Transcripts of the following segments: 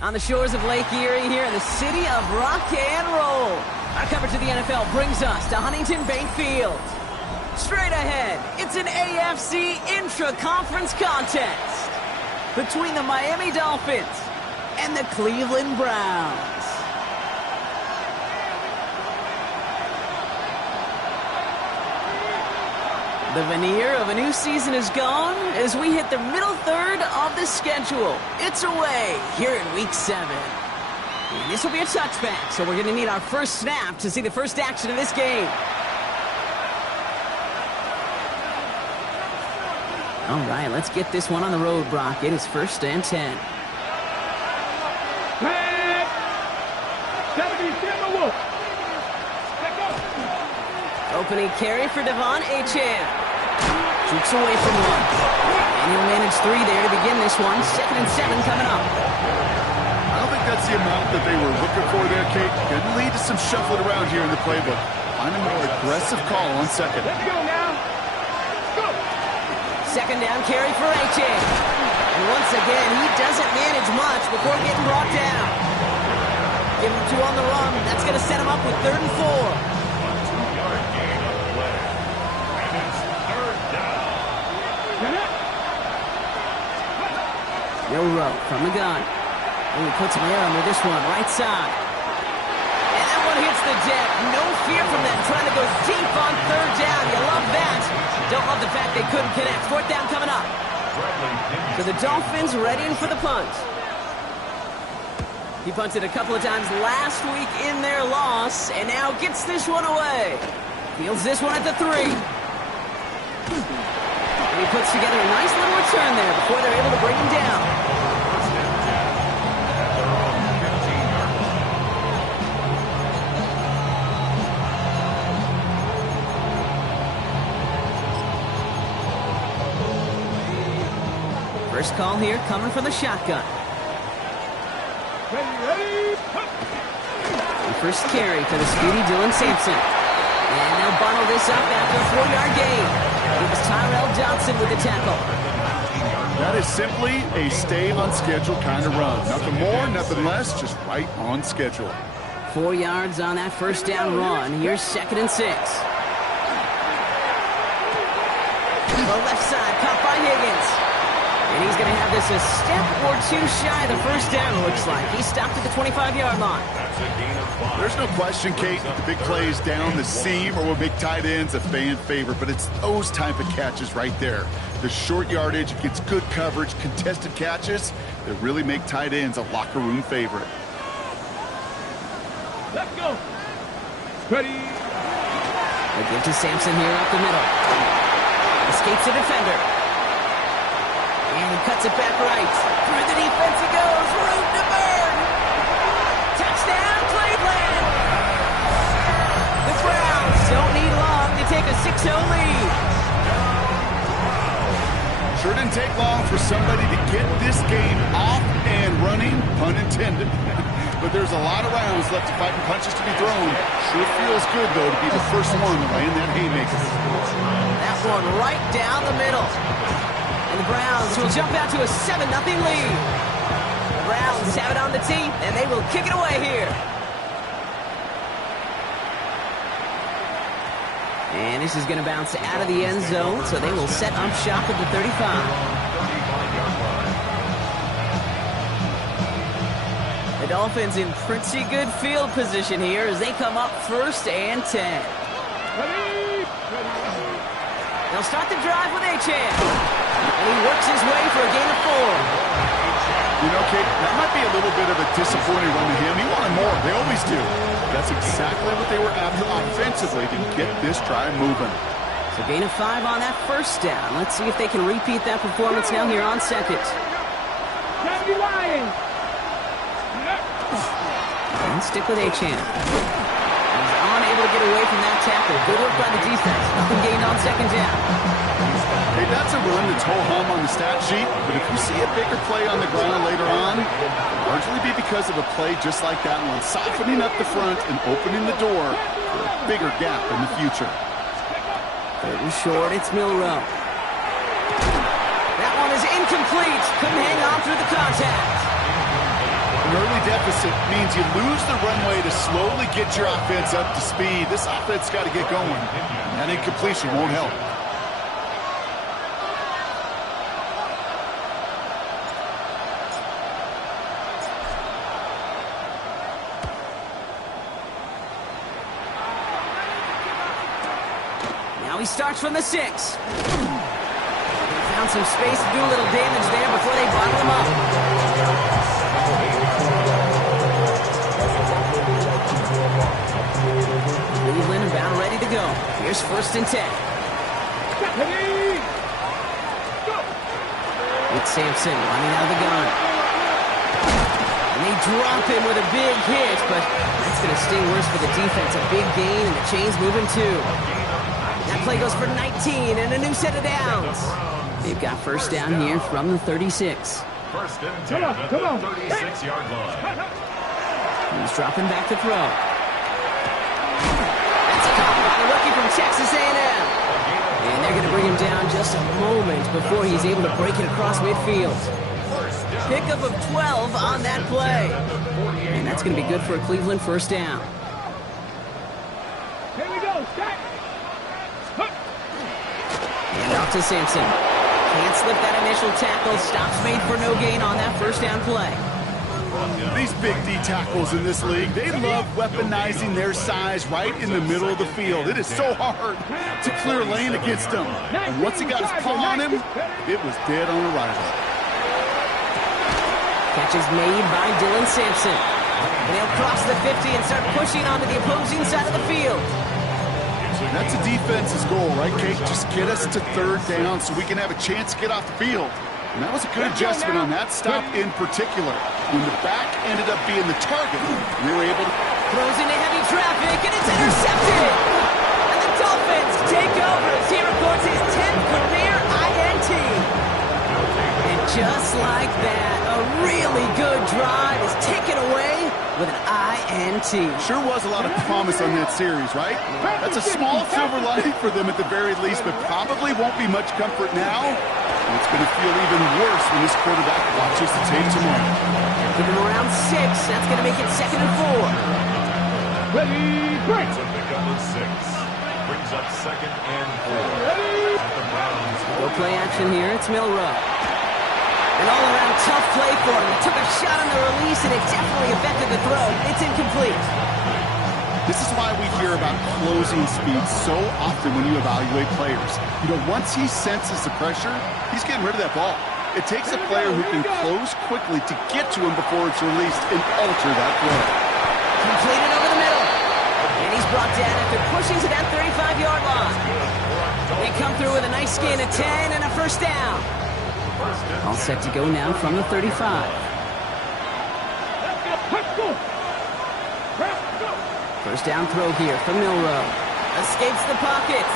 On the shores of Lake Erie here in the city of rock and roll. Our coverage of the NFL brings us to Huntington Bank Field. Straight ahead, it's an AFC intra-conference contest between the Miami Dolphins and the Cleveland Browns. The veneer of a new season is gone as we hit the middle third of the schedule. It's away here in Week 7. And this will be a touchback, so we're going to need our first snap to see the first action of this game. All right, let's get this one on the road, Brock. It is 1st and 10. Opening carry for Devon Achane. Jukes away from one. And he'll manage 3 there to begin this one. 2nd and 7 coming up. I don't think that's the amount that they were looking for there, Kate. Could lead to some shuffling around here in the playbook. Find a more aggressive call on 2nd. Let's go now. Go. 2nd down carry for Achane. And once again, he doesn't manage much before getting brought down. Give him 2 on the run. That's going to set him up with 3rd and 4. No row from the gun. And he puts him there under this one, right side. And that one hits the deck. No fear from them, trying to go deep on 3rd down. You love that. Don't love the fact they couldn't connect. 4th down coming up. So the Dolphins readying for the punt. He punted a couple of times last week in their loss, and now gets this one away. Fields this one at the 3. He puts together a nice little return there before they're able to bring him down. First call here coming from the shotgun. The first carry for the speedy Dylan Sampson. And they'll bundle this up after a 4-yard gain. It was Tyrell Johnson with the tackle. That is simply a stay on schedule kind of run. Nothing more, nothing less, just right on schedule. 4 yards on that first down run. Here's 2nd and 6. The left side, caught by Higgins. And he's going to have this a step or 2 shy of the first down, looks like. He stopped at the 25-yard line. There's no question, Kate, the big plays down the seam or with big tight ends a fan favorite, but it's those type of catches right there. The short yardage gets good coverage, contested catches that really make tight ends a locker room favorite. Let's go. Ready. They give to Sampson here up the middle. Escapes the defender. And he cuts it back right. Through the defense it goes. Room to burn. Touchdown, Cleveland. The Browns don't need long to take a 6-0 lead. Sure didn't take long for somebody to get this game off and running, pun intended. But there's a lot of rounds left to fight and punches to be thrown. Sure feels good, though, to be the first one to land that haymaker. That one right down the middle. And the Browns will jump out to a 7-0 lead. The Browns have it on the tee, and they will kick it away here. And this is going to bounce out of the end zone, so they will set up shop at the 35. The Dolphins in pretty good field position here as they come up 1st and 10. They'll start the drive with Achane. And he works his way for a gain of 4. You know, Kate, that might be a little bit of a disappointing run to him. He wanted more. They always do. That's exactly what they were after offensively to get this drive moving. So gain of 5 on that first down. Let's see if they can repeat that performance now here on 2nd. And stick with Achane. He's unable to get away from that tackle. Good work by the defense. Nothing gained on 2nd down. Hey, that's a run that's ho-hum on the stat sheet, but if you see a bigger play on the ground later on, it'll largely be because of a play just like that one, softening up the front and opening the door for a bigger gap in the future. Third and short, it's Milrow. That one is incomplete. Couldn't hang on through the contact. An early deficit means you lose the runway to slowly get your offense up to speed. This offense got to get going. That incompletion won't help. Now he starts from the 6. They found some space to do a little damage there before they bottle him up. Cleveland about ready to go. Here's 1st and 10. It's Sampson running out of the gun. And they drop him with a big hit, but that's going to sting worse for the defense. A big gain, and the chain's moving too. That play goes for 19 and a new set of downs. They've got 1st down here from the 36. 1st and 10 at the 36-yard line. He's dropping back to throw. That's a caught by the rookie from Texas A&M. And they're going to bring him down just a moment before he's able to break it across midfield. Pickup of 12 on that play. And that's going to be good for a Cleveland 1st down. Here we go, stack. And off to Sampson. Can't slip that initial tackle. Stops made for no gain on that 1st down play. These big D tackles in this league, they love weaponizing their size right in the middle of the field. It is so hard to clear lane against them. And once he got his paw on him, it was dead on arrival. Catch is made by Dylan Sampson. And he'll cross the 50 and start pushing onto the opposing side of the field. That's a defense's goal, right, Kate? Just get us to 3rd down so we can have a chance to get off the field. And that was a good adjustment on that stop in particular. When the back ended up being the target, we were able to... Throws into heavy traffic, and it's intercepted! And the Dolphins take over as he records his 10th career INT. And just like that, a really good drive is taken away with an INT. Sure was a lot of promise on that series, right? That's a small silver lining for them at the very least, but probably won't be much comfort now. And it's going to feel even worse when this quarterback watches the tape tomorrow. Give him around 6. That's going to make it 2nd and 4. Ready, break. It's a pickup of 6. Brings up 2nd and 4. At the Browns. Go play action here. It's Milrow. An all-around tough play for him. He took a shot on the release, and it definitely affected the throw. It's incomplete. This is why we hear about closing speed so often when you evaluate players. You know, once he senses the pressure, he's getting rid of that ball. It takes a player who can close quickly to get to him before it's released and alter that throw. Completed over the middle. And he's brought down after pushing to that 35-yard line. They come through with a nice gain of 10 and a 1st down. All set to go now from the 35. First down throw here from Milrow. Escapes the pocket.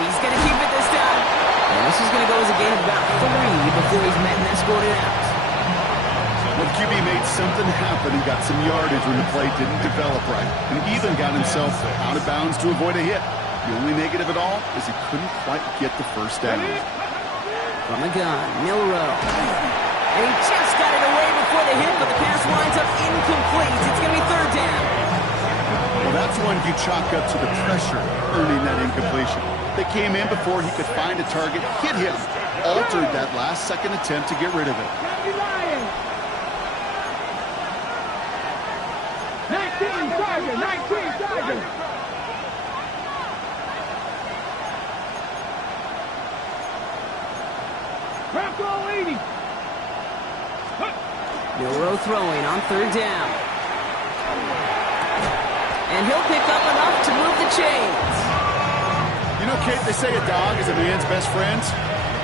He's going to keep it this time. And this is going to go as a gain of about 3 before he's met and escorted out. Well, QB made something happen and got some yardage when the play didn't develop right. And even got himself out of bounds to avoid a hit. The only negative at all is he couldn't quite get the 1st down. From the gun, Milrow. And he just got it away before the hit, but the pass winds up incomplete. It's going to be 3rd down. Well, that's one you chalk up to the pressure earning that incompletion. They came in before he could find a target, hit him, altered that last-second attempt to get rid of it. 19 Tiger. Bronco 80. Milrow throwing on 3rd down. And he'll pick up enough to move the chains. You know, Kate, they say a dog is a man's best friend.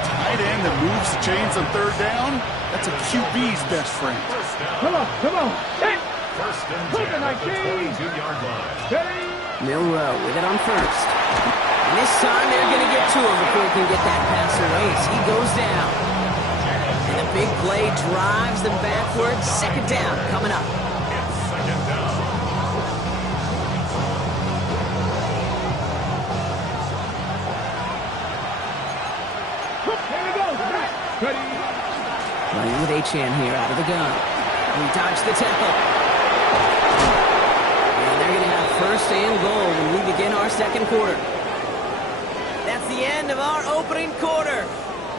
Tight end that moves the chains on 3rd down, that's a QB's best friend. Come on. Hey. 1st and 10 at the 22-yard line. Milrow with it on 1st. And this time they're going to get to him before he can get that pass away as he goes down. And the big play drives them backwards. 2nd down coming up. It's 2nd down. Running with Achan here out of the gun. We dodge the tackle. And they're going to have first and goal when we begin our second quarter. That's the end of our opening quarter.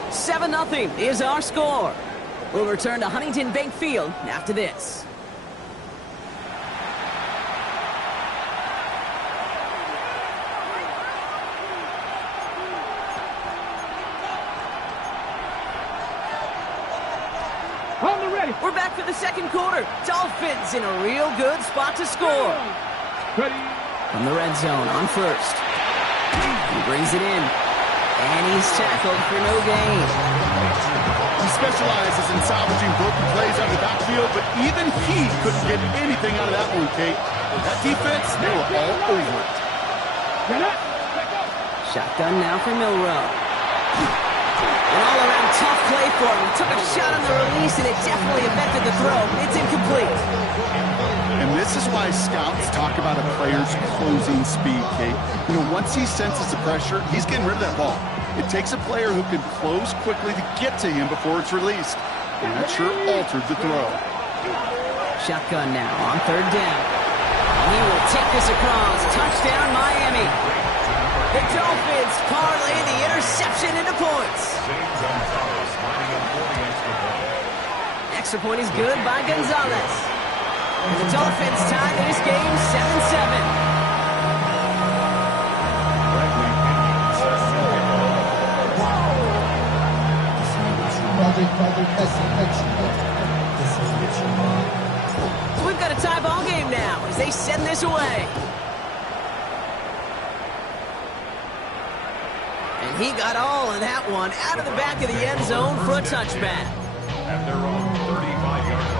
7-0 is our score. We'll return to Huntington Bank Field after this. We're back for the second quarter. Dolphins in a real good spot to score. Ready. From the red zone on first. He brings it in. And he's tackled for no gain. He specializes in salvaging broken plays out of the backfield, but even he couldn't get anything out of that one, Kate. That defense, they were all over it. Shotgun now for Milrow. An all-around tough play for him. He took a shot on the release, and it definitely affected the throw. It's incomplete. And this is why scouts talk about a player's closing speed, Kate. You know, once he senses the pressure, he's getting rid of that ball. It takes a player who can close quickly to get to him before it's released. And that sure altered the throw. Shotgun now on third down. He will take this across. Touchdown, Miami. The Dolphins parlay the interception into points. Extra point is good by Gonzalez. And the Dolphins tie this game 7-7. So we've got a tie ball game now as they send this away. And he got all of that one out of the back of the end zone for a touchback. At their own 35-yard line.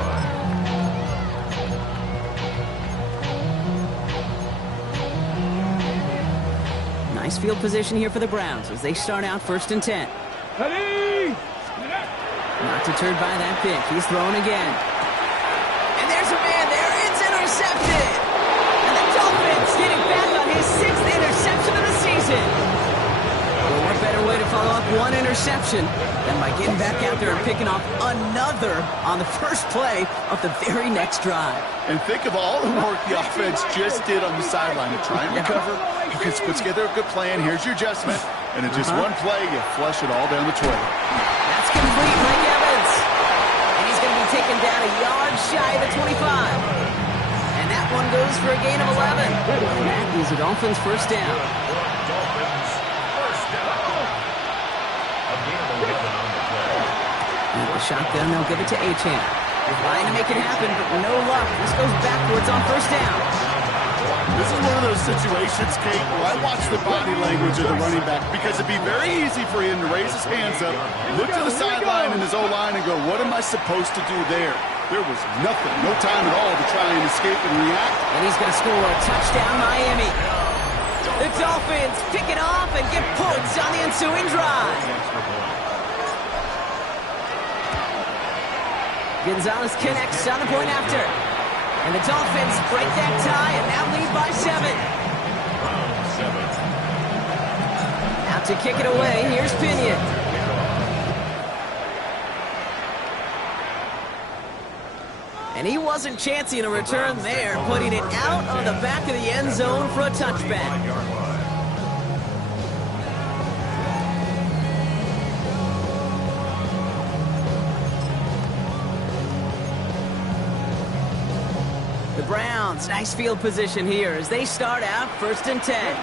Nice field position here for the Browns as they start out 1st and 10. Ready. Not deterred by that pick. He's throwing again. And there's a man there. It's intercepted. And the Dolphins getting back on his 6th interception of the season. Well, what better way to follow up one interception than by getting back out there and picking off another on the first play of the very next drive. And think of all the work the offense just did on the sideline to try and recover. You can put together a good plan. Here's your adjustment. And in just one play, you flush it all down the toilet. That's complete, Mike Evans. And he's going to be taken down a yard shy of the 25. And that one goes for a gain of 11. And that is the Dolphins' first down. Dolphins first down. A gain of 11 on the play. With the shotgun, they'll give it to Achan. Trying to make it happen, but no luck. This goes backwards on first down. This is one of those situations, Kate, where I watch the body language of the running back because it'd be very easy for him to raise his hands up, look to the sideline and his O-line and go, what am I supposed to do there? There was nothing, no time at all to try and escape and react. And he's going to score a touchdown, Miami. The Dolphins pick it off and get points on the ensuing drive. Gonzalez connects on the point after. And the Dolphins break that tie and now lead by 7. Out to kick it away, here's Pinion. And he wasn't chancing a return there, putting it out on the back of the end zone for a touchback. The Browns, nice field position here as they start out 1st and 10.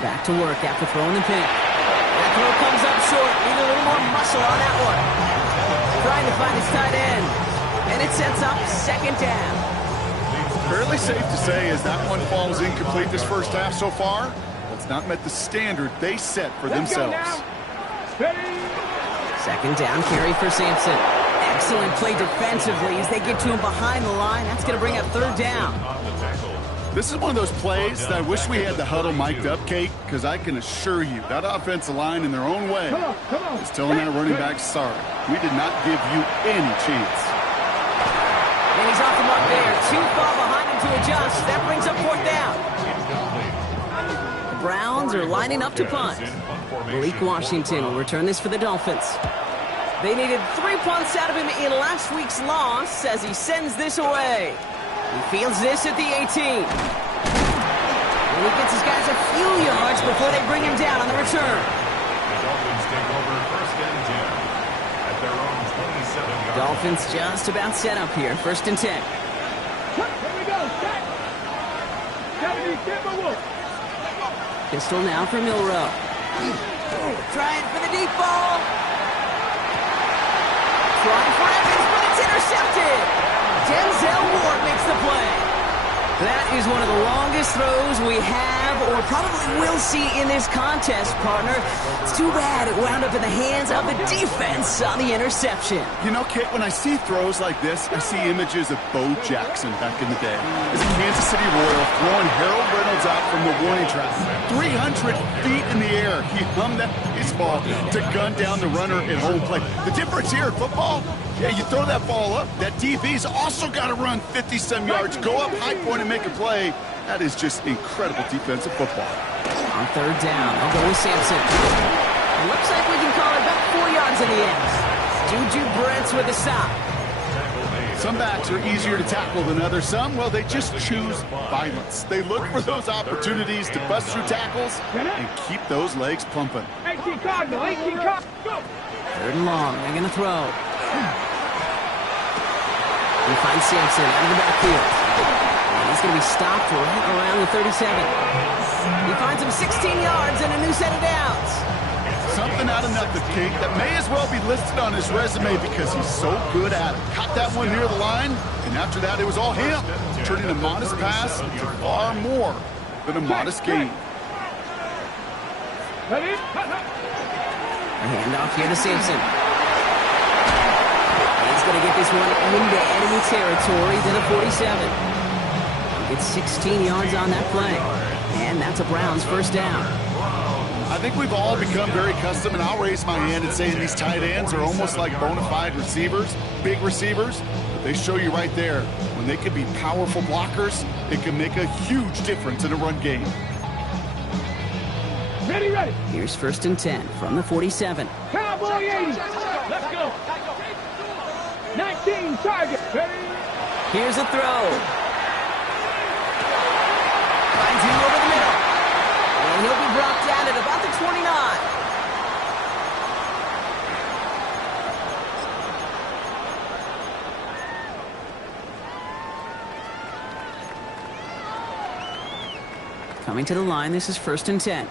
Back to work after throwing the pick. That throw comes up short. Need a little more muscle on that one. Trying to find his tight end. And it sets up 2nd down. Fairly safe to say as that one falls incomplete this first half so far, it's not met the standard they set for themselves. 2nd down carry for Sampson. Excellent play defensively as they get to him behind the line. That's going to bring up 3rd down. This is one of those plays that I wish we had the huddle mic'd up, Kate, because I can assure you that offensive line in their own way is telling that running back, sorry, we did not give you any chance. And he's off the mark there. Too far behind him to adjust. That brings up 4th down. The Browns are lining up to punt. Malik Washington will return this for the Dolphins. They needed 3 punts out of him in last week's loss as he sends this away. He fields this at the 18. And he gets his guys a few yards before they bring him down on the return. The Dolphins take over first and 10 at their own 27-yard. Dolphins just about set up here. First and 10. Here we go. Set. 70 Timberwolf. Pistol now for Milrow. Trying for the deep ball. Trying for Evans, but it's intercepted. Denzel Ward makes the play. That is one of the longest throws we have or probably will see in this contest, partner. It's too bad it wound up in the hands of the defense on the interception. You know, Kate, when I see throws like this, I see images of Bo Jackson back in the day. As a Kansas City Royal throwing Harold Reynolds out from the warning track. 300 feet in the air. He hummed that baseball to gun down the runner at home plate. The difference here in football, yeah, you throw that ball up. That DB's also got to run 50-some yards, go up high point and make a play. That is just incredible defensive football. On third down, I'll go with Sampson. It looks like we can call it about 4 yards in the end. Juju Brents with a stop. Some backs are easier to tackle than others. Some, well, they just choose violence. They look for those opportunities to bust through tackles and keep those legs pumping. 18 Cardinal, 18 Cardinal. Go. Third and long, they're going to throw. He finds Sampson out of the backfield. And he's going to be stopped right around the 37. He finds him 16 yards and a new set of downs. Something out of nothing, Kate, that may as well be listed on his resume because he's so good at it. Caught that one near the line, and after that, it was all him, turning a modest pass into far more than a modest gain. Ready? A handoff here to Sampson. He's going to get this one into enemy territory to the 47. He gets 16 yards on that play, and that's a Browns first down. I think we've all become very accustomed, and I'll raise my hand and say these tight ends are almost like bona fide receivers, big receivers. But they show you right there, when they can be powerful blockers, it can make a huge difference in a run game. Ready, ready. Here's first and 10 from the 47. Cowboy 80. Let's go. 19 target. Ready. Here's a throw. Finds him over the middle. And he'll be brought down at about the 29. Coming to the line, this is first and 10.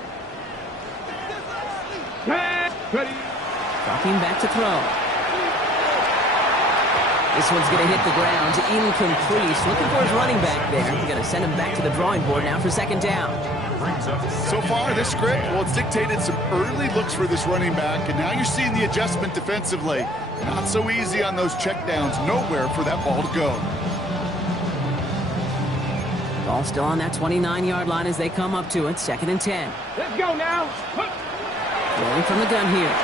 Ready. Dropping back to throw. This one's going to hit the ground. Incomplete. Looking for his running back there. We're going to send him back to the drawing board now for second down. So far, this script, well, it's dictated some early looks for this running back, and now you're seeing the adjustment defensively. Not so easy on those checkdowns. Nowhere for that ball to go. Ball still on that 29-yard line as they come up to it. Second and 10. Let's go now. Rolling from the gun here.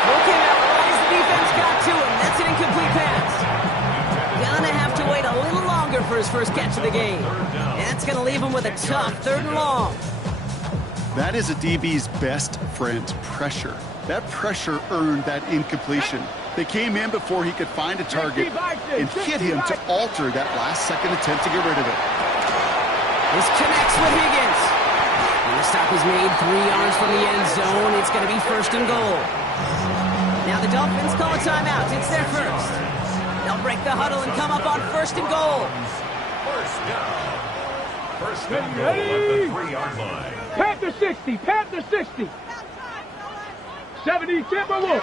Looking out as the defense got to him. That's an incomplete pass. Gonna have to wait a little longer for his first catch of the game. That's gonna leave him with a tough third and long. That is a DB's best friend, pressure. That pressure earned that incompletion. They came in before he could find a target and hit him to alter that last-second attempt to get rid of it. This connects with Higgins. And the stop is made 3 yards from the end zone. It's going to be first and goal. Now the Dolphins call a timeout. It's their first. They'll break the huddle and come up on first and goal. First down. First and goal at the 3-yard line. Panther 60. Panther 60. 70 Timberwolf.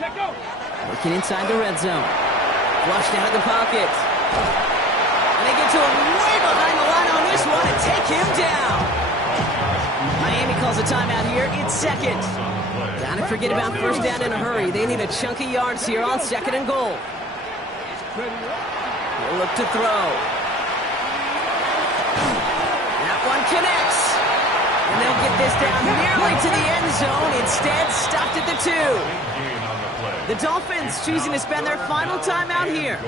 Let's go. Working inside the red zone. Flushed out of the pocket. And they get to him way behind the line on this one and take him down. Miami calls a timeout here. It's second. Gotta forget about first down in a hurry. They need a chunky yards here on second and goal. He'll look to throw. That one connects. And they'll get this down nearly to the end zone. Instead, stopped at the 2. The Dolphins choosing to spend their final timeout here.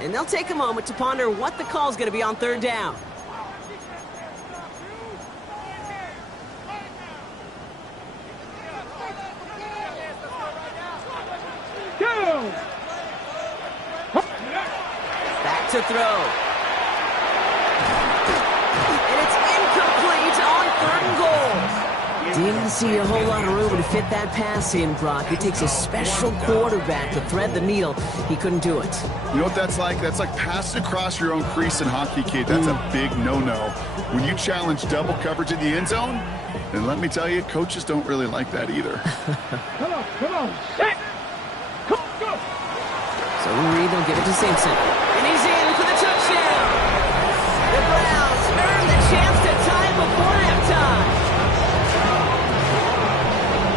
And they'll take a moment to ponder what the call's going to be on third down. Go! Back to throw. And it's incomplete on third and goal. Didn't see a whole lot of room to fit that pass in, Brock. It takes a special quarterback to thread the needle. He couldn't do it. You know what that's like? That's like passing across your own crease in hockey, kid. That's a big no-no. When you challenge double coverage in the end zone, and let me tell you, coaches don't really like that either. Come on, set! Go! So Reed will give it to Simpson. And he's in for the touchdown. The Browns earn the chance to tie before halftime.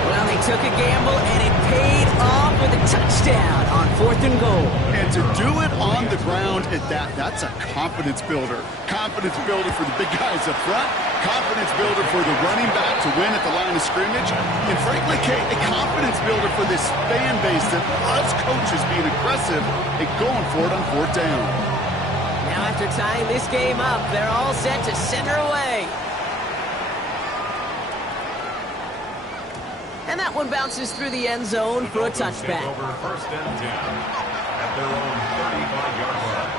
Well, they took a gamble, and it paid off with a touchdown on 4th and goal. And to do it on the ground at that's a confidence builder. Confidence builder for the big guys up front. Confidence builder for the running back to win at the line of scrimmage. And frankly, Kate, a confidence builder for this fan base that loves coaches being aggressive and going for it on 4th down. Now after tying this game up, they're all set to send her away. And that one bounces through the end zone for a touchback. Over 1st and 10 at their own 35-yard line.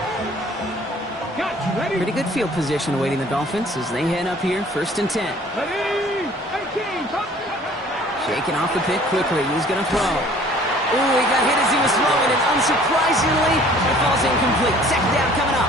Got you, ready? Pretty good field position awaiting the Dolphins as they head up here, 1st and 10. Ready? 18, touchdown! Shaking off the pick quickly. He's going to throw. Ooh, he got hit as he was throwing, and unsurprisingly, it falls incomplete. 2nd down coming up.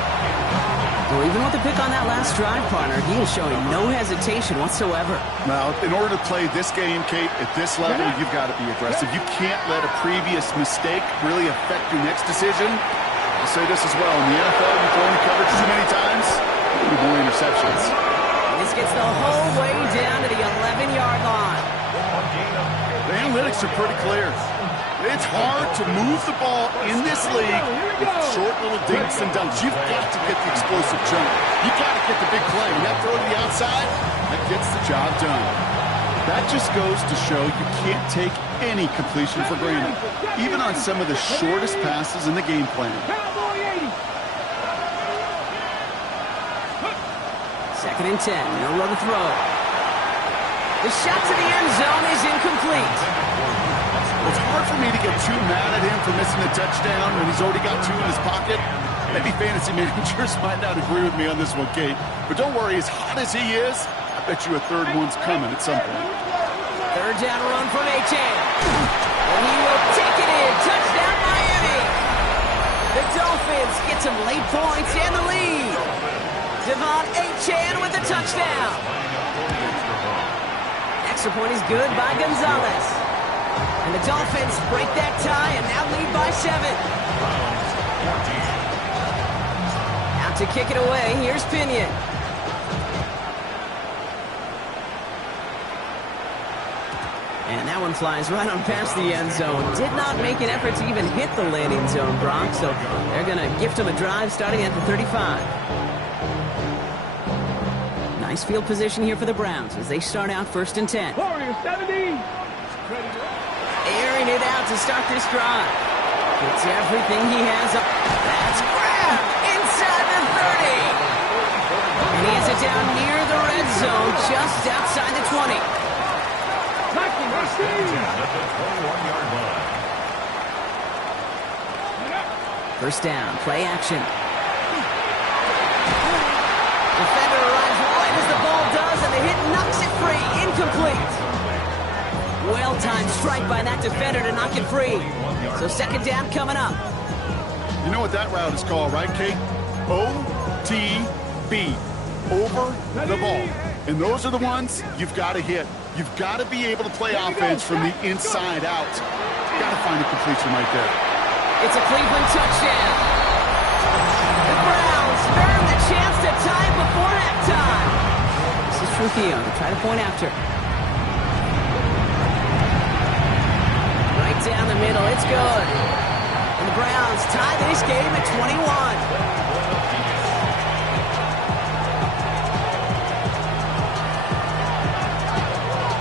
Well, even with the pick on that last drive, partner, he is showing no hesitation whatsoever. Now, in order to play this game, Kate, at this level, you've got to be aggressive. You can't let a previous mistake really affect your next decision. I'll say this as well. In the NFL, you've thrown coverage too many times, you need more interceptions. And this gets the whole way down to the 11-yard line. The analytics are pretty clear. It's hard to move the ball in this league with short little dinks and dunks. You've got to get the explosive jump. You've got to get the big play. And that throw to the outside, that gets the job done. That just goes to show you can't take any completion for granted, even on some of the shortest passes in the game plan. 2nd and 10, no room to throw. The shot to the end zone is incomplete. It's hard for me to get too mad at him for missing a touchdown when he's already got 2 in his pocket. Maybe fantasy managers might not agree with me on this one, Kate. But don't worry, as hot as he is, I bet you a 3rd one's coming at some point. 3rd down run from Achane. And he will take it in. Touchdown, Miami. The Dolphins get some late points and the lead. Devon Achane with the touchdown. Extra point is good by Gonzalez. And the Dolphins break that tie and now lead by 7. Out to kick it away, here's Pinion. And that one flies right on past the end zone. Did not make an effort to even hit the landing zone, Brock, so they're going to gift him a drive starting at the 35. Nice field position here for the Browns as they start out 1st and 10. Warriors 70. Airing it out to start this drive. It's everything he has up. That's grabbed inside the 30. And he has it down near the red zone, just outside the 20. First down, play action. Defender arrives right as the ball does, and the hit knocks it free. Incomplete. Well-timed strike by that defender to knock it free. So 2nd down coming up. You know what that route is called, right, Kate? OTB. Over the ball. And those are the ones you've got to hit. You've got to be able to play offense from the inside out. You've got to find a completion right there. It's a Cleveland touchdown. The Browns earn the chance to tie before halftime. This is Trujillo to try to point after. Right down the middle, it's good. And the Browns tie this game at 21.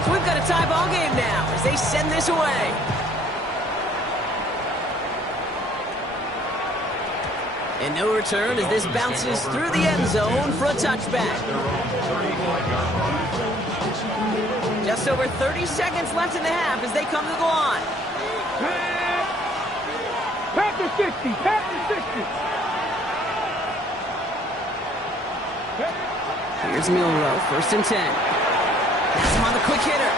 So we've got a tie ball game now as they send this away. And no return as this bounces through the end zone for a touchback. Just over 30 seconds left in the half as they come to the line. Pat the 60, pat the 60. Here's Milrow, 1st and 10. Pass him on the quick hitter.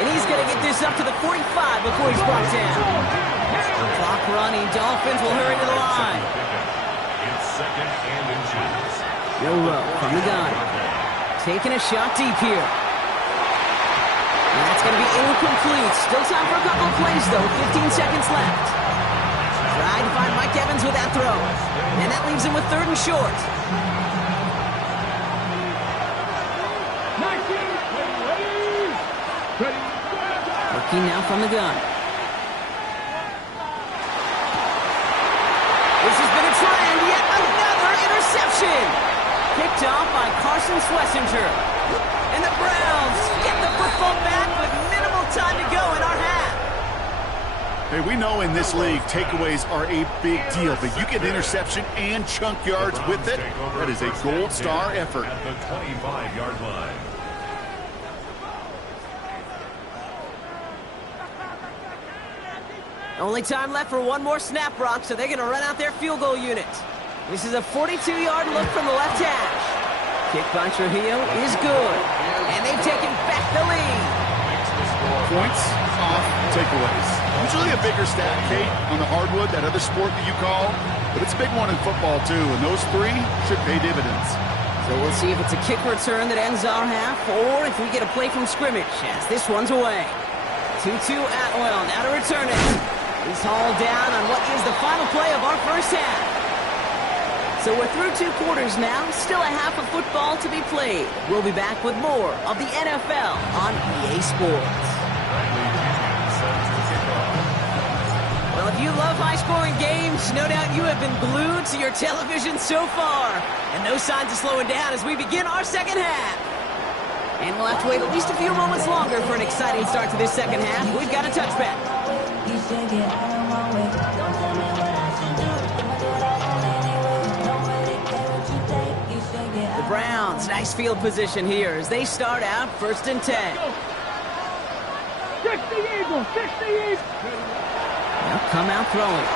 And he's going to get this up to the 45 before he's brought down. Clock running, Dolphins will hurry to the line. It's 2nd and inches. Milrow from the gun. Taking a shot deep here. And that's going to be incomplete. Still time for a couple of plays, though. 15 seconds left. Trying to find Mike Evans with that throw. And that leaves him with 3rd and short. Working now from the gun. This has been a trend. Yet another interception. Picked off by Carson Schlesinger. And the Browns get the football back with minimal time to go in our half. Hey, we know in this league, takeaways are a big deal, but you get interception and chunk yards with it. That is a gold star effort. At the 25-yard line. Only time left for one more snap, Brock, so they're going to run out their field goal unit. This is a 42-yard look from the left hash. Kick by Trujillo is good, and they've taken back the lead. Points off takeaways. Usually a bigger stat, Kate, on the hardwood, that other sport that you call, but it's a big one in football, too, and those 3 should pay dividends. So we'll see if it's a kick return that ends our half, or if we get a play from scrimmage, as this one's away. 2-2 Atwell, now to return it. He's hauled down on what is the final play of our first half. So we're through 2 quarters now, still a half of football to be played. We'll be back with more of the NFL on EA Sports. Well, if you love high-scoring games, no doubt you have been glued to your television so far. And no signs of slowing down as we begin our second half. And we'll have to wait at least a few moments longer for an exciting start to this second half. We've got a touchback. The Browns, nice field position here as they start out 1st and 10. 60 Eagles, 60 Eagles. Now come out throwing.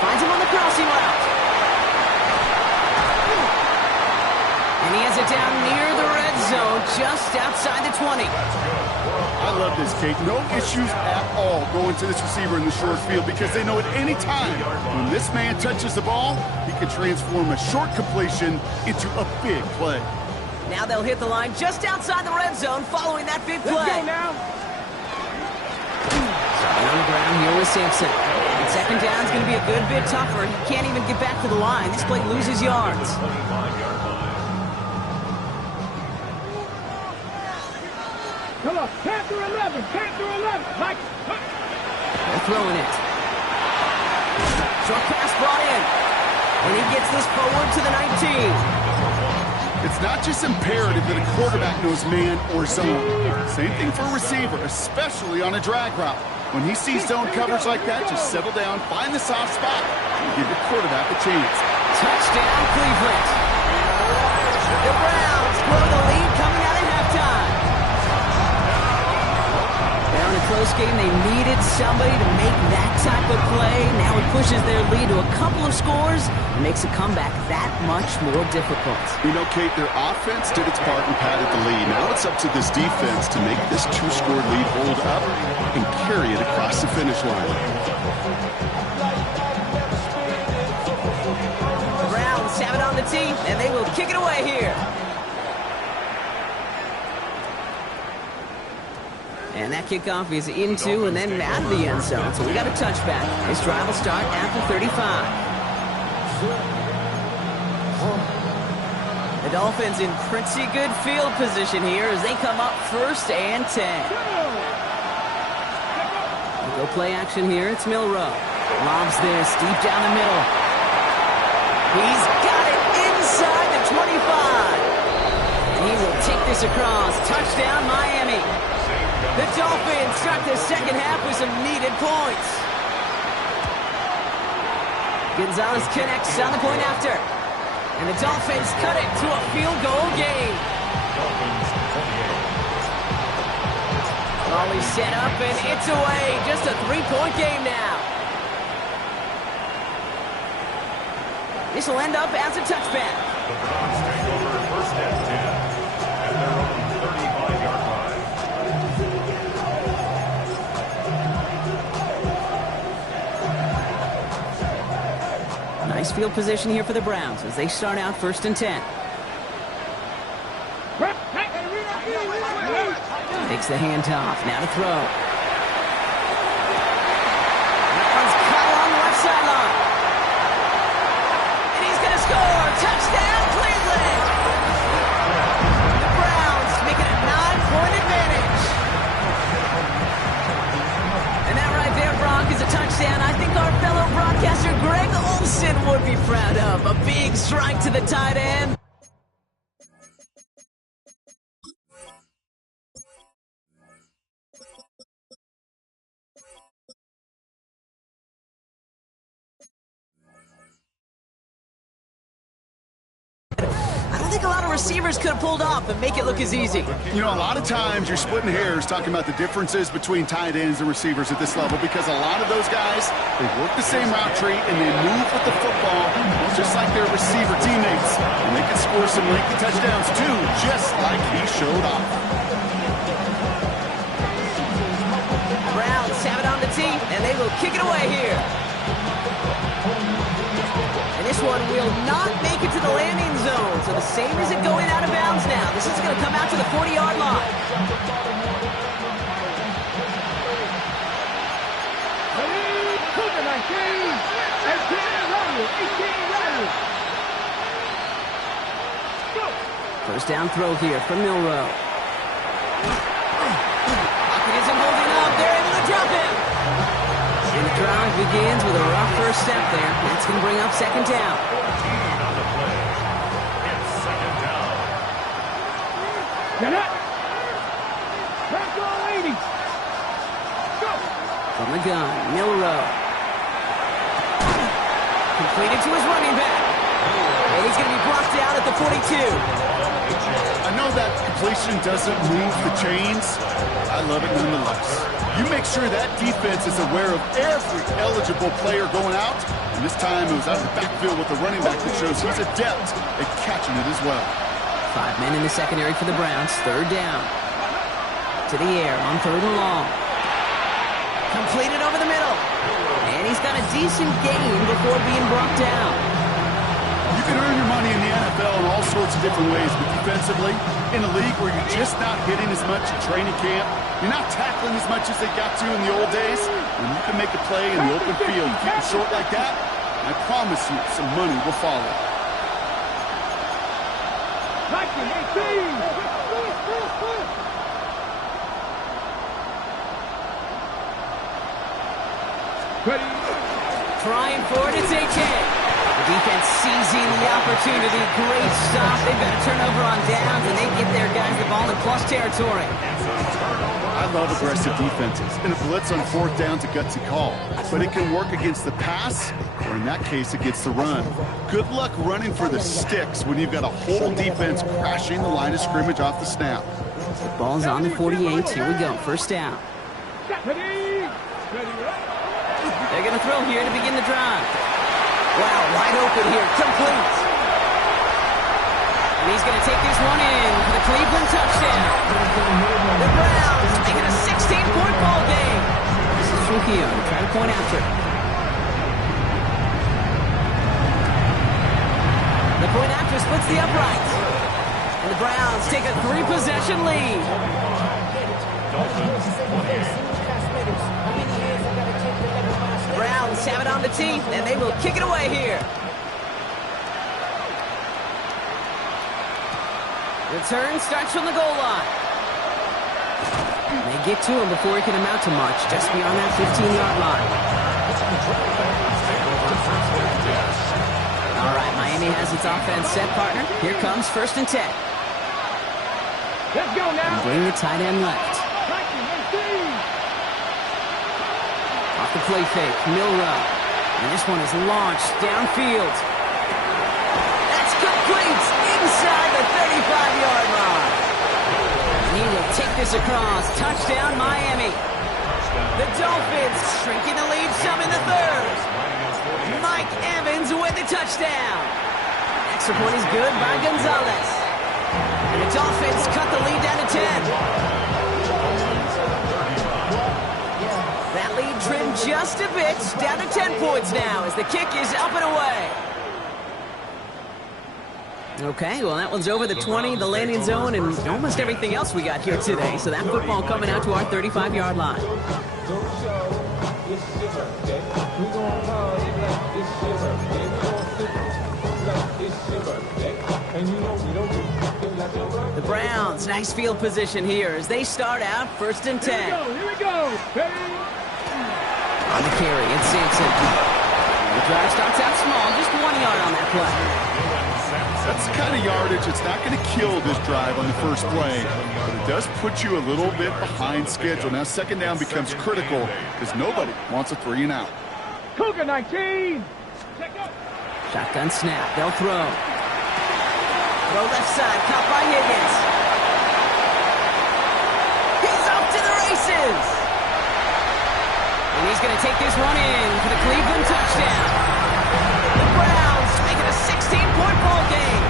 Finds him on the crossing route. And he has it down near the red zone, just outside the 20. I love this, Kate. No issues at all going to this receiver in the short field because they know at any time when this man touches the ball, he can transform a short completion into a big play. Now they'll hit the line just outside the red zone following that big play. Let's go now. On the ground here with Sampson. And 2nd down is going to be a good bit tougher. He can't even get back to the line. This play loses yards. Come on, Panther 11, Panther 11. Mike. They're throwing it. Short pass brought in. And he gets this forward to the 19. It's not just imperative that a quarterback knows man or zone. Same thing for a receiver, especially on a drag route. When he sees zone coverage like that, just settle down, find the soft spot, and give your quarterback a chance. Touchdown, Cleveland. The Browns grow the lead coming out of halftime. Now in a close game, they needed somebody to make that type of play. Now it pushes their lead to a couple of scores and makes a comeback that much more difficult. You know, Kate, their offense did its part and padded the lead. Now it's up to this defense to make this 2-score lead hold up and carry it across the finish line. The Browns have it on the tee, and they will kick it away here. And that kickoff is into and then out of the end zone. So we got a touchback. This drive will start at the 35. The Dolphins in pretty good field position here as they come up 1st and 10. We'll go play action here. It's Milrow. Lobs this deep down the middle. He's got it inside the 25. And he will take this across. Touchdown, Miami. The Dolphins start the second half with some needed points. Gonzalez connects on the point after. And the Dolphins cut it to a field goal game. Dolphins 28. Volley set up, and it's away. Just a 3-point game now. This will end up as a touchback. The Browns take over first and 10 at their own 35-yard line. Nice field position here for the Browns as they start out first and 10. Takes the handoff. Now to throw. That one's caught along the left sideline. And he's going to score. Touchdown, Cleveland. The Browns make it a 9-point advantage. And that right there, Brock, is a touchdown I think our fellow broadcaster Greg Olsen would be proud of. A big strike to the tight end. I don't think a lot of receivers could have pulled off and make it look as easy. You know, a lot of times you're splitting hairs talking about the differences between tight ends and receivers at this level because a lot of those guys, they work the same route tree and they move with the football just like their receiver teammates. And they can score some lengthy touchdowns too, just like he showed off. Browns have it on the tee, and they will kick it away here. And this one will not make it to the landing zone. So the same as it going out of bounds now. This is going to come out to the 40-yard line. First down throw here from Milrow. Pocket isn't holding up. They're able to drop him. And the drive begins with a rough first step there. That's going to bring up second down. 14 on the play. It's second down. Get up. Back on, ladies. Go. From the gun, Milrow. Completed to his running back. And he's going to be blocked out at the 42. I know that completion doesn't move the chains. I love it nonetheless. You make sure that defense is aware of every eligible player going out. And this time it was out of the backfield with the running back that shows he's adept at catching it as well. 5 men in the secondary for the Browns. Third down. To the air on third and long. Completed over the middle. And he's got a decent gain before being brought down. You can earn your money in the NFL in all sorts of different ways, but defensively, in a league where you're just not hitting as much in training camp, you're not tackling as much as they got to in the old days, and you can make a play in the open field. You keep it short like that, I promise you some money will follow. Trying for it, it's AK. The defense seizing the opportunity. Great stop. They've got a turnover on downs, and they get their guys the ball in plus territory. I love aggressive defenses, and a blitz on fourth down's a gutsy call. But it can work against the pass, or in that case, against the run. Good luck running for the sticks when you've got a whole defense crashing the line of scrimmage off the snap. The ball's on the 48. Here we go. First down. They're going to throw here to begin the drive. Wow, wide open here. Complete. And he's going to take this one in for the Cleveland touchdown. The Browns make it a 16-point ball game. This is Trujillo trying to point after. The point after splits the uprights. And the Browns take a 3-possession lead. Browns have it on the tee, and they will kick it away here. Return starts from the goal line. They get to him before he can amount to much, just beyond that 15-yard line. All right, Miami has its offense set, partner. Here comes first and 10. Let's go now. And bring the tight end left. Off the play fake, Milrow. And this one is launched downfield. That's complete inside the 35-yard line. And he will take this across. Touchdown, Miami. The Dolphins shrinking the lead some in the third. Mike Evans with the touchdown. Extra point is good by Gonzalez. And the Dolphins cut the lead down to 10. That lead trimmed just a bit, down to 10 points now as the kick is up and away. Okay, well, that one's over the 20, the landing zone, and almost everything else we got here today. So that football coming out to our 35-yard line. The Browns, nice field position here as they start out 1st and 10. Here we go. On the carry, it's Sampson. The drive starts out small, just 1 yard on that play. That's the kind of yardage it's not going to kill this drive on the first play, but it does put you a little bit behind schedule. Now 2nd down becomes critical because nobody wants a 3-and-out. Cougar 19. Shotgun snap, they'll throw. Throw left side, caught by Higgins. He's off to the races. And he's going to take this one in for the Cleveland touchdown. The Browns make it a 16-point ball game.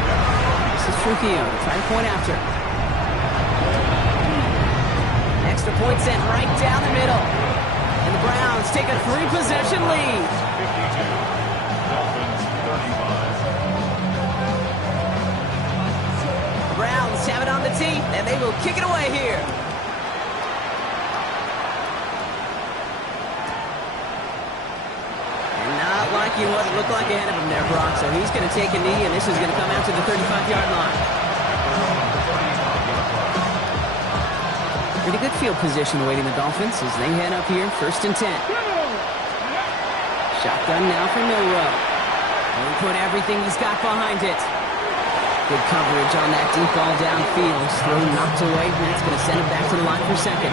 This is Trujillo trying to point after. Extra point sent right down the middle. And the Browns take a 3-possession lead. 52, Dolphins 35. The Browns have it on the tee, and they will kick it away here. Liking what it looked like ahead of him there, Brock. So he's going to take a knee, and this is going to come out to the 35-yard line. Pretty good field position awaiting the Dolphins as they head up here, 1st and 10. Shotgun now for Milroe. And he put everything he's got behind it. Good coverage on that deep ball downfield. Throw knocked away, and that's going to send him back to the line for 2nd.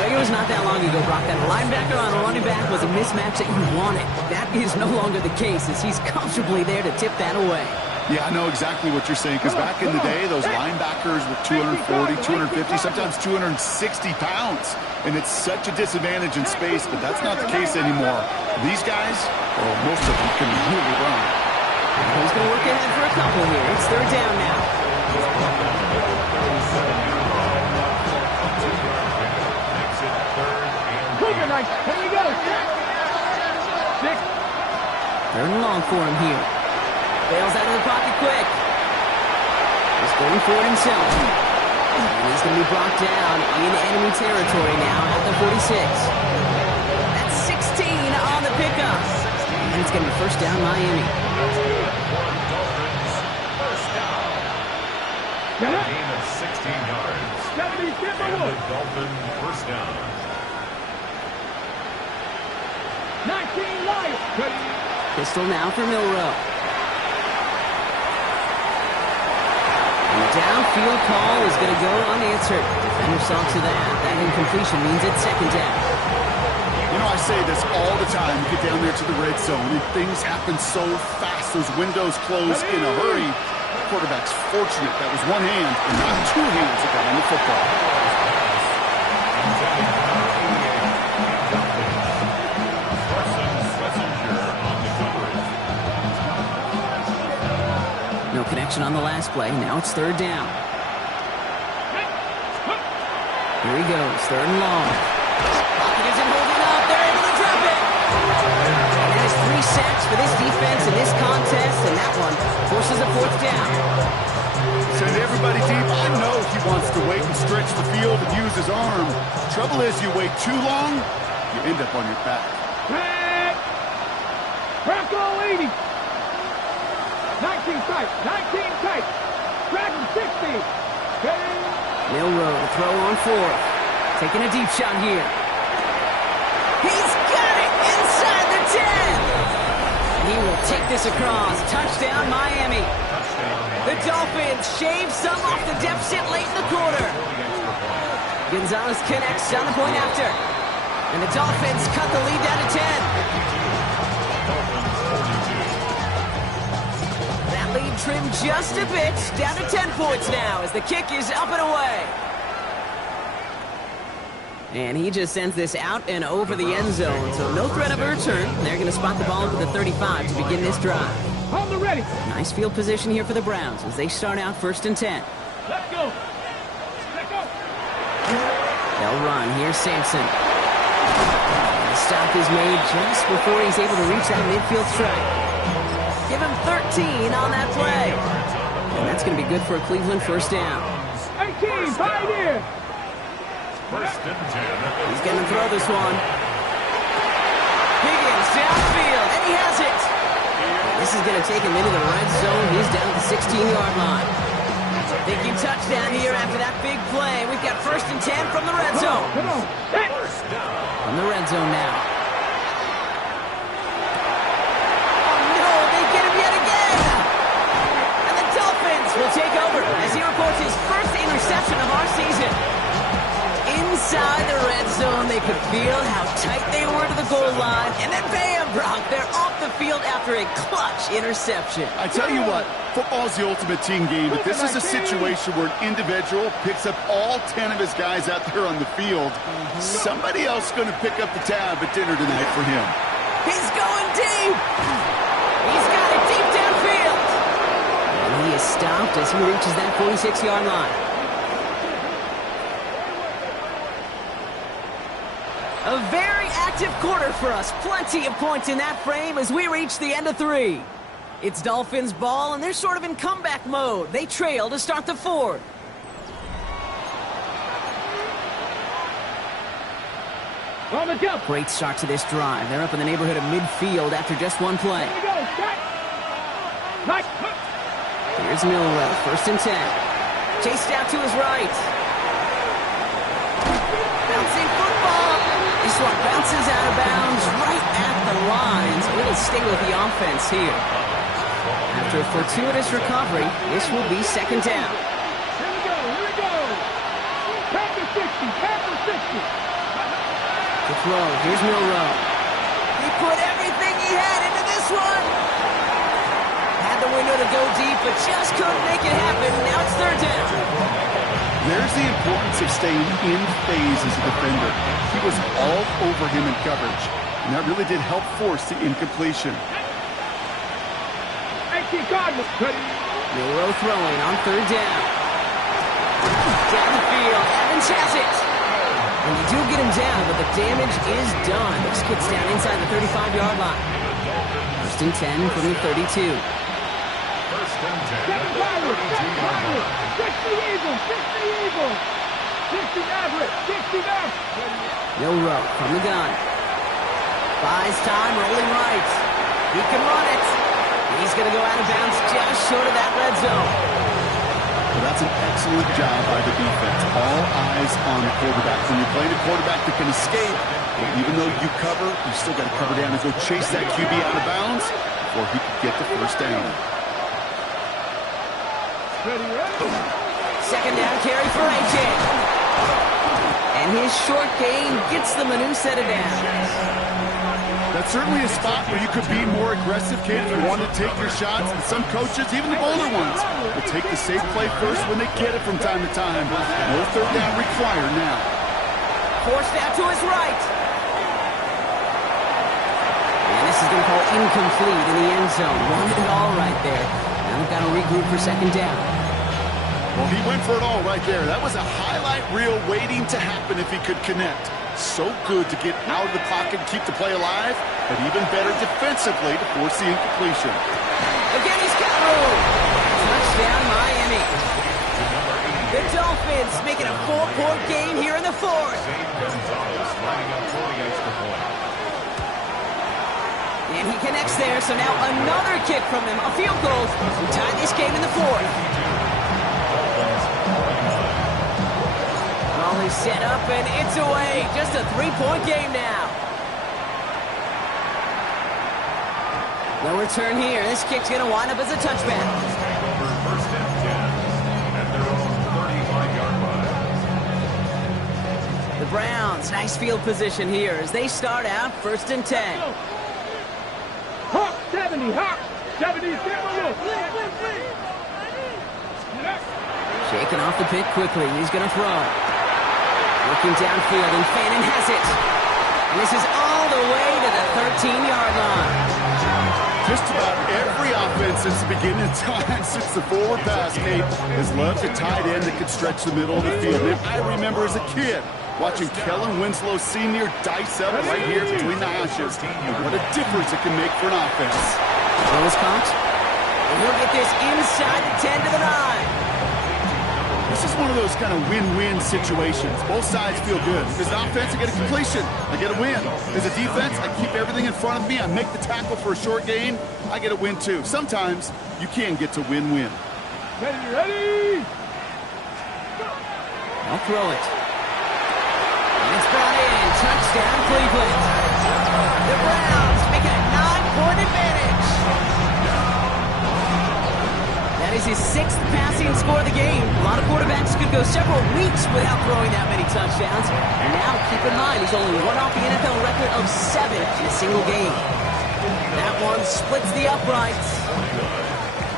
It was not that long ago, Brock, that a linebacker on a running back was a mismatch that you wanted. That is no longer the case as he's comfortably there to tip that away. Yeah, I know exactly what you're saying, because back in the day, those linebackers were 240, 250, sometimes 260 pounds. And it's such a disadvantage in space, but that's not the case anymore. These guys, well, most of them can really run. He's going to work ahead for a couple here. It's 3rd down now. Here we go. 6. 3rd and long for him here. Bails out of the pocket quick. He's going for it himself. And he's going to be brought down in enemy territory now at the 46. That's 16 on the pickup. And it's going to be 1st down Miami. Dolphins, 1st down. A gain of 16 yards. And the Dolphins 1st down. 19 life. Pistol now for Milroe. And the downfield call is going to go unanswered. Defender saw to that. That incompletion means it's 2nd down. You know, I say this all the time. You get down there to the red zone, and things happen so fast. Those windows close in a hurry. The quarterback's fortunate that was one hand and not 2 hands that got on the football. No connection on the last play. Now it's 3rd down. Here he goes. 3rd and long. Pocket isn't holding up. They're able to drop it. And that is 3 sacks for this defense in this contest, and that one forces a 4th down. Send everybody deep. I know he wants to wait and stretch the field and use his arm. Trouble is, you wait too long, you end up on your back. Crack all 80. 19 tight. 19 tight. Dragon 60. Milroe to throw on 4th. Taking a deep shot here. He's got it inside the 10. He will take this across. Touchdown, Miami. The Dolphins shave some off the deficit late in the quarter. Gonzalez connects on the point after. And the Dolphins cut the lead down to 10. Dolphins 42. That lead trimmed just a bit. Down to 10 points now as the kick is up and away. And he just sends this out and over the end zone, so no threat of a return. They're going to spot the ball at the 35 to begin this drive. Hold the ready. Nice field position here for the Browns as they start out 1st and 10. Let's go. Let's go. They'll run. Here's Sampson. The stop is made just before he's able to reach that midfield strike. Give him 13 on that play. And that's going to be good for a Cleveland 1st down. 18, pioneer. 1st and 10. He's going to throw this one. Higgins downfield, and he has it. This is going to take him into the red zone. He's down at the 16-yard line. Thinking touchdown here after that big play. We've got 1st and 10 from the red zone. Come on. Hit. From the red zone now. Oh, no, they get him yet again. And the Dolphins will take over as he reports his first interception of our season. Inside the red zone, they could feel how tight they were to the goal line. And then bam, Brock, they're off the field after a clutch interception. I tell you what, football's the ultimate team game, but this is a situation where an individual picks up all 10 of his guys out there on the field. Somebody else is going to pick up the tab at dinner tonight for him. He's going deep. He's got it deep downfield. And he is stopped as he reaches that 46-yard line. A very active quarter for us. Plenty of points in that frame as we reach the end of 3. It's Dolphins ball, and they're sort of in comeback mode. They trail to start the 4th. On the jump. Great start to this drive. They're up in the neighborhood of midfield after just one play. Here we go. Set. Right. Here's Milrow, 1st and 10. Chased out to his right. Bouncing football. This one bounces out of bounds right at the line, so it'll stay with the offense here. After a fortuitous recovery, this will be 2nd down. Here we go. Here we go. Back to 60. Back to 60. To throw, here's Milrow. He put everything he had into this one. Had the window to go deep, but just couldn't make it happen. Now it's 3rd down. There's the importance of staying in phase as a defender. He was all over him in coverage, and that really did help force the incompletion. 18 Cardinals. Milrow throwing on 3rd down. Down the field, Evans has it. And you do get him down, but the damage is done. This gets down inside the 35-yard line. 1st and 10 from the 32. 1st and 10. 7 Pirates. 60 Eagles. 60 Eagles. 60 Maverick. 60 Maverick. Milrow from the gun. Buys time, rolling right. He can run it. He's going to go out of bounds just short of that red zone. Well, that's an excellent job by the defense. All eyes on the quarterback. When you're playing a quarterback that can escape, well, even though you cover, you still got to cover down and go chase that QB out of bounds before he can get the 1st down. Ready, ready. 2nd down carry for AJ. And his short gain gets them a new set of downs. That's certainly a spot where you could be more aggressive, kid, if you want to take your shots. And some coaches, even the bolder ones, will take the safe play first when they get it from time to time. No 3rd down required now. Forced out to his right. And this is going to call incomplete in the end zone. Wanted it all right there. Now they've got to regroup for 2nd down. Well, he went for it all right there. That was a highlight reel waiting to happen if he could connect. So good to get out of the pocket and keep the play alive, but even better defensively to force the incompletion. Again, he's got room. Touchdown, Miami. The Dolphins making a 4-point game here in the 4th. Gonzalez lining up for the extra point. And he connects there, so now another kick from him. A field goal to tie this game in the 4th. Ball is set up, and it's away. Just a 3-point game now. No return here. This kick's going to wind up as a touchback. 1st and 10 at their own 35-yard line. The Browns, nice field position here as they start out 1st and 10. 70, hop. 70, Timberwolves. Shaking off the pick quickly. He's going to throw. Looking downfield, and Fannin has it. And this is all the way to the 13-yard line. Just about every offense since the beginning of time, since the forward pass, Kate, has loved a tight end that could stretch the middle of the field. And I remember as a kid watching Kellen Winslow Sr. dice up right here between the hashes. And what a difference it can make for an offense. Well, is caught. And he'll get this inside the 10 to the 9. This is one of those kind of win-win situations. Both sides feel good. As an offense, I get a completion. I get a win. As a defense, I keep everything in front of me. I make the tackle for a short gain. I get a win, too. Sometimes, you can get to win-win. Ready? I'll throw it. And it's brought in. Touchdown, Cleveland. The Browns make it a 9-point advantage. That is his 6th passing score of the game. A lot of quarterbacks could go several weeks without throwing that many touchdowns. And now, keep in mind, he's only one off the NFL record of 7 in a single game. That one splits the uprights.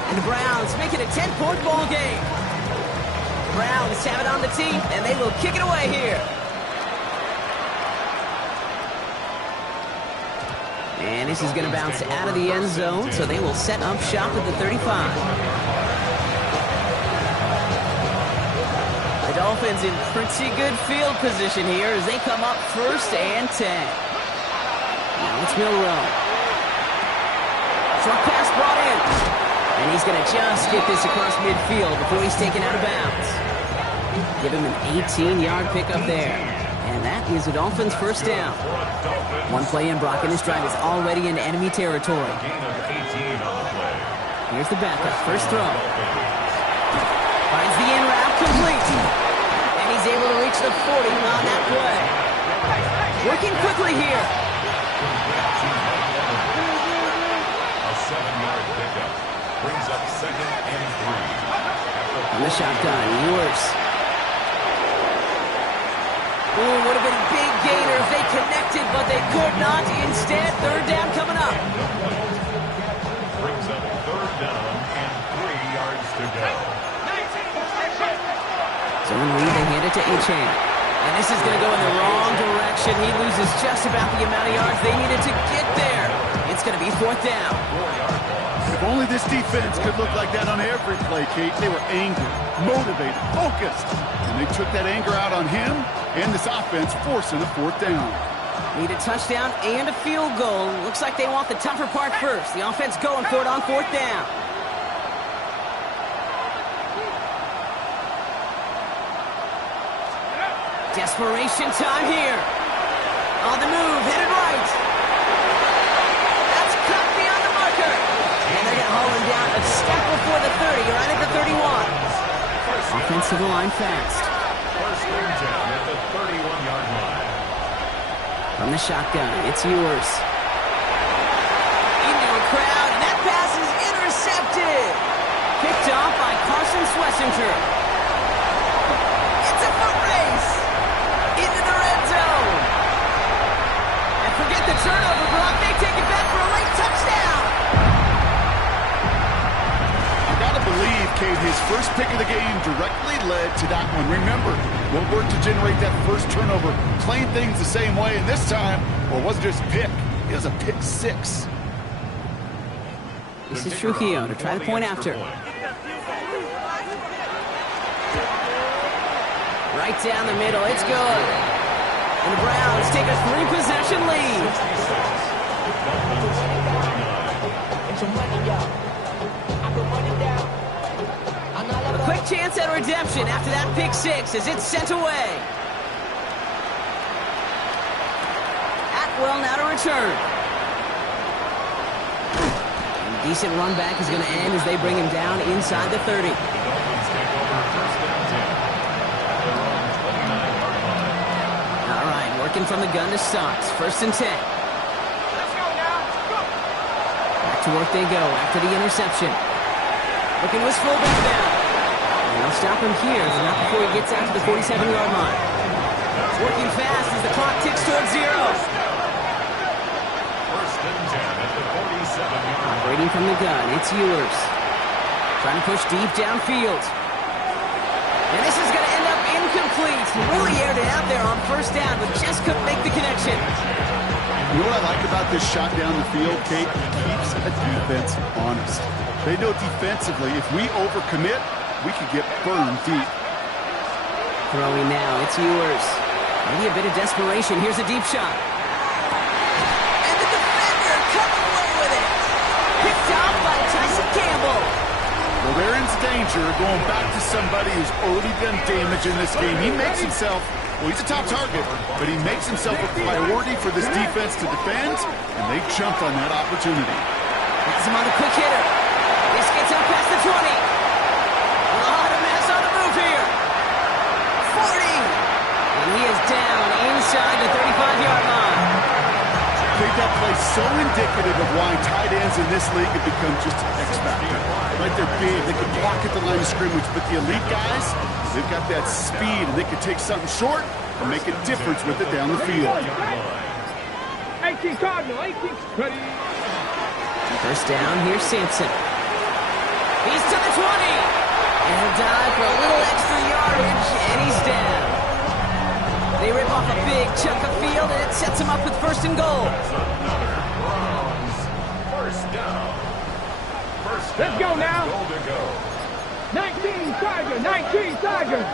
And the Browns make it a 10-point ball game. The Browns have it on the tee, and they will kick it away here. And this is going to bounce out of the end zone, so they will set up shop at the 35. The Dolphins in pretty good field position here as they come up 1st and 10. Now it's Milrow. Short pass brought in. And he's going to just get this across midfield before he's taken out of bounds. Give him an 18-yard pickup there. And that is the Dolphins' 1st down. One play in, Brock, and his drive is already in enemy territory. Here's the backup. First throw. Finds the in route complete. And he's able to reach the 40 on that play. Working quickly here. A 7-yard pickup brings up 2nd and 3. On the shotgun, Ewers. Ooh, would have been a big gainer if they connected, but they could not. Instead, 3rd down coming up. Brings up 3rd down and 3 yards to go. Zone read, they hand it to Achane. And this is going to go in the wrong direction. He loses just about the amount of yards they needed to get there. It's going to be 4th down. If only this defense could look like that on every play, Kate. They were angry, motivated, focused. And they took that anger out on him and this offense, forcing a 4th down. Need a touchdown and a field goal. Looks like they want the tougher part first. The offense going for it on 4th down. Desperation time here. On the move, headed right. That's cut beyond the marker. And they're going to haul him down a step before the 30, right at the 31. Offensive line fast. 1st and 10 at the 31-yard line. From the shotgun, it's Ewers. Into a crowd, and that pass is intercepted. Picked off by Carson Schlesinger. It's a foot race. Into the red zone. And forget the turnover block. They take it back for a late touchdown. I gotta believe, Kate, his first pick of the game directly led to that one. Remember, what worked to generate that first turnover, playing things the same way, and this time, well, it wasn't just a pick, it was a pick 6. This is Trujillo to try the point after. Right down the middle, it's good. And the Browns take a 3-possession lead. A quick chance at redemption after that pick 6 as it's sent away. Atwell now to return. And decent run back is going to end as they bring him down inside the 30. All right, working from the gun to Stocks. 1st and 10. Back to work they go after the interception. Looking to his fullback now. And they'll stop him here, but not before he gets out to the 47-yard line. Working fast as the clock ticks towards 0. 1st and 10 at the 47-yard line. from the gun. It's Ewers. Trying to push deep downfield. And this is going to end up incomplete. He really aired it out there on first down, but just couldn't make the connection. You know what I like about this shot down the field, Kate? It keeps a defense honest. They know defensively, if we overcommit, we could get burned deep. Throwing now, it's Ewers. Maybe a bit of desperation. Here's a deep shot. And the defender coming away with it. Picked off by Tyson Campbell. Well, they're in danger of going back to somebody who's already done damage in this game. He makes himself, well, he's a top target, but he makes himself a priority for this defense to defend, and they jumped on that opportunity. Has him on the quick hitter. This gets up past the 20. A lot of mass on the move here. 40. And he is down inside the 35-yard line. I think that play's so indicative of why tight ends in this league have become just an X factor. Right, they're big, they can block at the line of scrimmage, but the elite guys, they've got that speed, and they can take something short and make a difference with it down the field. 18 Cardinal, 18. Ready. First down, here's Sampson. He's to the 20. And he'll dive for a little extra yardage, and he's down. They rip off a big chunk of field, and it sets him up with first and goal. First down. Let's go now. 19 Tiger, 19 Tiger.